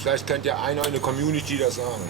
Vielleicht kennt ja einer in der Community das sagen.